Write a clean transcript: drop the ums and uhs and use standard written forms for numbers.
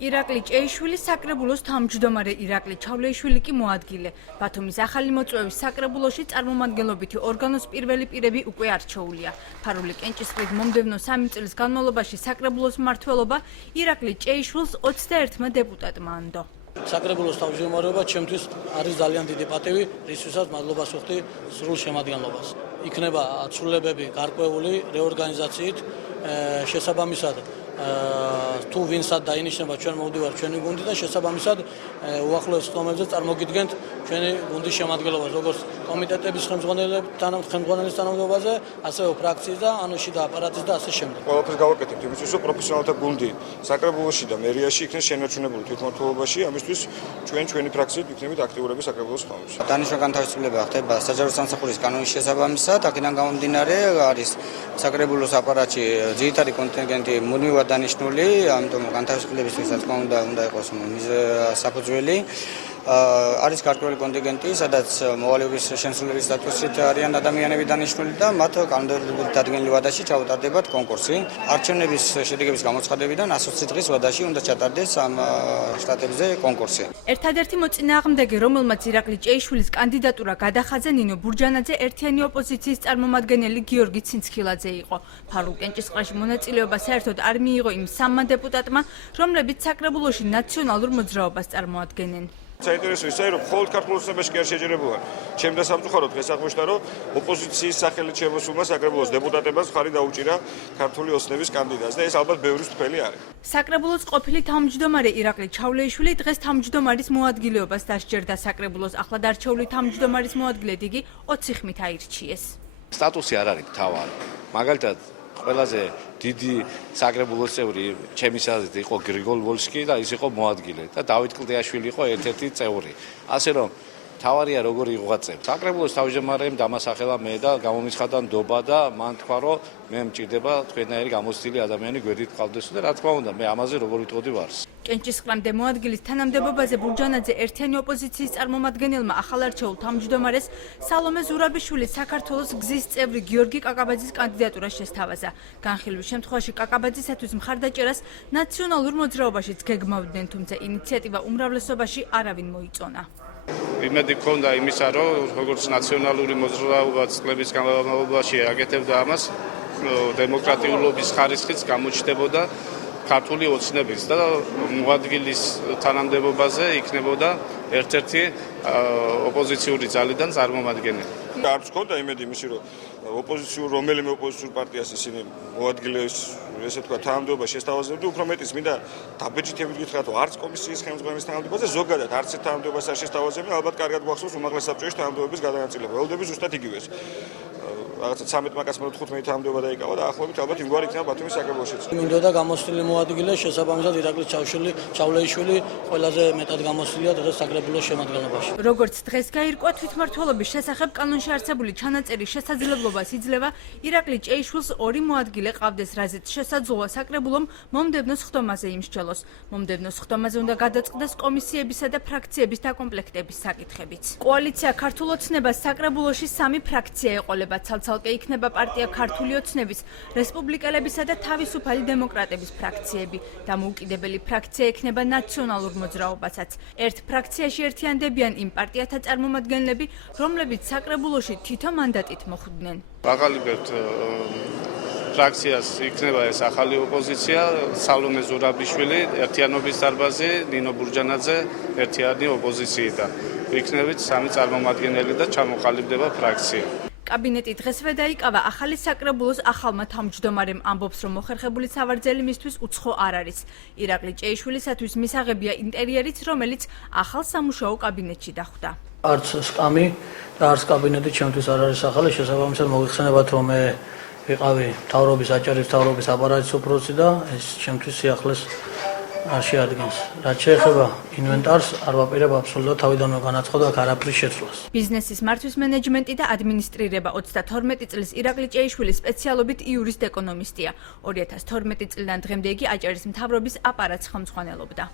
ირაკლი ჭეიშვილის საკრებულოს თავმჯდომარე ირაკლი ჩავლეიშვილი კი მოადგილე. ბათუმის ახალი მოწვევის საკრებულოში წარმომადგენლობითი ორგანოს პირველი პირები უკვე არჩეულია. ფარული კენჭისყრით მომდევნო 3 წლის განმავლობაში საკრებულოს მმართველობა ირაკლი ჭეიშვილს 21 დეპუტატმა ანდო. საკრებულოს თავმჯდომარეობა ჩემთვის არის ძალიან დიდი პატივი, რისთვისაც მადლობას ვუხდი სრულ შემადგენლობას. იქნება ცვლილებები გარკვეული რეორგანიზაციით, შესაბამისად თუ ვინსად დაინიშნება ჩვენ მოვდივართ ჩვენი გუნდი და შესაბამისად უახლოეს ხომებზე წარმოგიდგენთ ჩვენი გუნდის შემადგენლობას, როგორც კომიტეტების ხელმძღვანელის თანამდებობაზე, ასევე ფრაქციის და შიდა აპარატის და ასე შემდეგ. ყველაფერს გავაკეთებთ იმისთვის, რომ პროფესიონალთა გუნდი საკრებულოში და მერიაში იქნეს შენარჩუნებული თვითმმართველობაში, ამისთვის ჩვენი ფრაქციით ვიქნებით აქტიურები საკრებულოს ხომებში. დანიშნა განთავისუფლება ხდება საჯარო სამსახურის კანონის შესაბამისად, აქედან გამომდინარე არის საკრებულოს აპარატში ძირითადი კონტინგენტი მუდმივად დანიშნული, ამიტომ განთავისუფლებისთვისაც უნდა იყოს საფუძველი. არის გარკვეული კონტინგენტი, სადაც მოვალეობის შესრულების სტატუსით არიან ადამიანები დანიშნული და მათ კანონმდებლობით დადგენილი ვადაში ჩაუტარდებათ კონკურსი. არჩევნების შედეგების გამოცხადებიდან 120 დღის ვადაში უნდა ჩატარდეს ამ შტატებზე კონკურსი. ერთადერთი მოწინააღმდეგე, რომელმაც ირაკლი ჭეიშვილის კანდიდატურა გადახაძა, ნინო ბურჯანაძე ერთიანი ოპოზიციის წარმომადგენელი გიორგი ცინცხილაძე იყო. ფარულ კენჭისყრაში მონაწილეობა საერთოდ არ მიიღო იმ 3 დეპუტატმა, რომლებიც საკრებულოში ნაციონალურ მოძრაობას წარმოადგენენ. საინტერესო ისაა, რომ მხოლოდ ქართულ ოცნებაში კი არ შეჯერებულა. ჩემ და სამწუხაროდ დღეს აღმოჩნდა, რომ ოპოზიციის სახელით შემოსულმა საკრებულოს დეპუტატებას მხარი დაუჭირა ქართული ოცნების კანდიდატს და ეს ალბათ ბევრის თქმელი არის. საკრებულოს ყოფილი თავმჯდომარე ირაკლი ჩავლეიშვილი დღეს თავმჯდომარის მოადგილეობას დასჯერდა. საკრებულოს ახლად არჩეული თავმჯდომარის მოადგილედ იგი 20 ხმით აირჩიეს. სტატუსი არ არის მთავარი. მაგალითად ყველაზე დიდი საკრებულოს წევრი ჩემის აზრით იყო გრიგოლ ვოლსკი და ის იყო მოადგილე და დავით კლდეაშვილი იყო ერთ-ერთი წევრი. ასე რომ თავარია როგორი იღვაწებ. საკრებულოს თავმჯდომარემ დამასახელა მე და გამომიცხადა ნდობა და მან თქვა, რომ მე მჭირდება თქვენაირი გამოცდილი ადამიანი გვერდით ყავდეს და რა თქმა უნდა მე ამაზე როგორ ვიტყოდი ვარს. კენჭისყრამდე მოადგილის თანამდებობაზე ბურჯანაძე ერთიანი ოპოზიციის წარმომადგენელმა ახალარჩეულ თავმჯდომარეს სალომე ზურაბიშვილის საქართველოს გზის წევრი გიორგი კაკაბაძის კანდიდატურა შესთავაზა. განხილვის შემთხვევაში კაკაბაძისათვის მხარდაჭერას ნაციონალურ მოძრაობაშიც გეგმავდნენ, თუმცა ინიციატივა უმრავლესობაში არავინ მოიწონა. იმედი გქონდა იმისა, რომ როგორც ნაციონალური მოძრაობა წლების განმავლობაში აკეთებდა ამას, დემოკრატიულობის ხარისხიც გამოჩნდებოდა ქართული ოცნების და მოადგილის თანამდებობაზე იქნებოდა ერთ-ერთი ოპოზიციური ძალიდან წარმომადგენელი. არც გქონდა იმედი იმისი, რომ რომელიმე ოპოზიციურ პარტიას ისინი მოადგილეს, ესე თქვა, თანამდებობა შესთავაზებდა, უფრო მეტიც მინდა დაბეჭდებით გითხრათ, რომ არც კომისიის ხელმძღვანელის თანამდებობაზე, ზოგადად არც ერთ თანამდებობას არ შესთავაზებდნენ, ალბათ კარგად გვახსოვს უმაღლეს საბჭოში თანამდებობის გადაგაცილება. ველოდები ზუსტად იგივეს. რაღაცა 13 მაგას 15 თანამდებობა დაიკავა და ახლობით ალბათ იმგვარი იქნება ბათუმის საკრებულოშიც. მინდოდა გამოცდილი მოადგილე, შესაბამისად ირაკლი ჩავლეიშვილი ყველაზე მეტად გამოცდილია დღეს საკრებულოს შემადგენლობაში. როგორც დღეს გაირკვა, თვითმმართველობის შესახებ კანონში არსებული ჩანაწერის შესაძლებლობას იძლევა ირაკლი ჭეიშვილს 2 მოადგილე ყავდეს, რაზეც შესაძლოა საკრებულომ მომდევნოს ხდომაზე იმსჯელოს. მომდევნოს ხდომაზე უნდა გადაწყდეს კომისიებისა და ფრაქციების დაკომპლექტების საკითხებიც. კოალიცია ქართულ ოცნებას საკრებულოში 3 ფრაქცია ეყოლება. ცალცალკე იქნება პარტია ქართული ოცნების, რესპუბლიკელებისა და თავისუფალი დემოკრატების ფრაქციები. დამოუკიდებელი ფრაქცია ექნება ნაციონალურ მოძრაობასაც. ერთ ფრაქციაში ერთიანდებიან იმ პარტიათა წარმომადგენლები, რომლებიც საკრებულოში თითო მანდატით მოხვდნენ. ვაღალიბებთ ფრაქციას იქნება ეს ახალი ოპოზიცია, სალომე ზურაბიშვილი, ერთიანობის დარბაზი, ნინო ბურჯანაძე, ერთიანი ოპოზიციიდან. იქნებით 3 წარმომადგენელი და ჩამოყალიბდება ფრაქცია. კაბინეტი დღესვე დაიკავა, ახალი საკრებულოს ახალმა თავმჯდომარემ ამბობს, რომ მოხერხებული სავარძელი მისთვის უცხო არ არის. ირაკლი ჭეიშვილისათვის მისაღებია ინტერიერიც, რომელიც ახალ სამუშაო კაბინეტში დახვდა. არც სკამი და არც კაბინეტი ჩემთვის არ არის ახალი, შესაბამისად მოგიხსენებათ, რომ მე ვიყავი მთავრობის აჭარის მთავრობის აპარატის უფროსი და ეს ჩემთვის სიახლეს შეადგენს. რაც შეეხება ინვენტარს, არ ვაპირებ აბსოლუტურად თავიდანვე განაცხადა აქ არაფრის შეცვლას. ბიზნესის მართვის მენეჯმენტი და ადმინისტრირება 32 წლის ირაკლი ჭეიშვილი სპეციალობით იურისტ ეკონომისტია. 2012 წლიდან დღემდე იგი აჭარის მთავრობის აპარატს ხელმძღვანელობდა.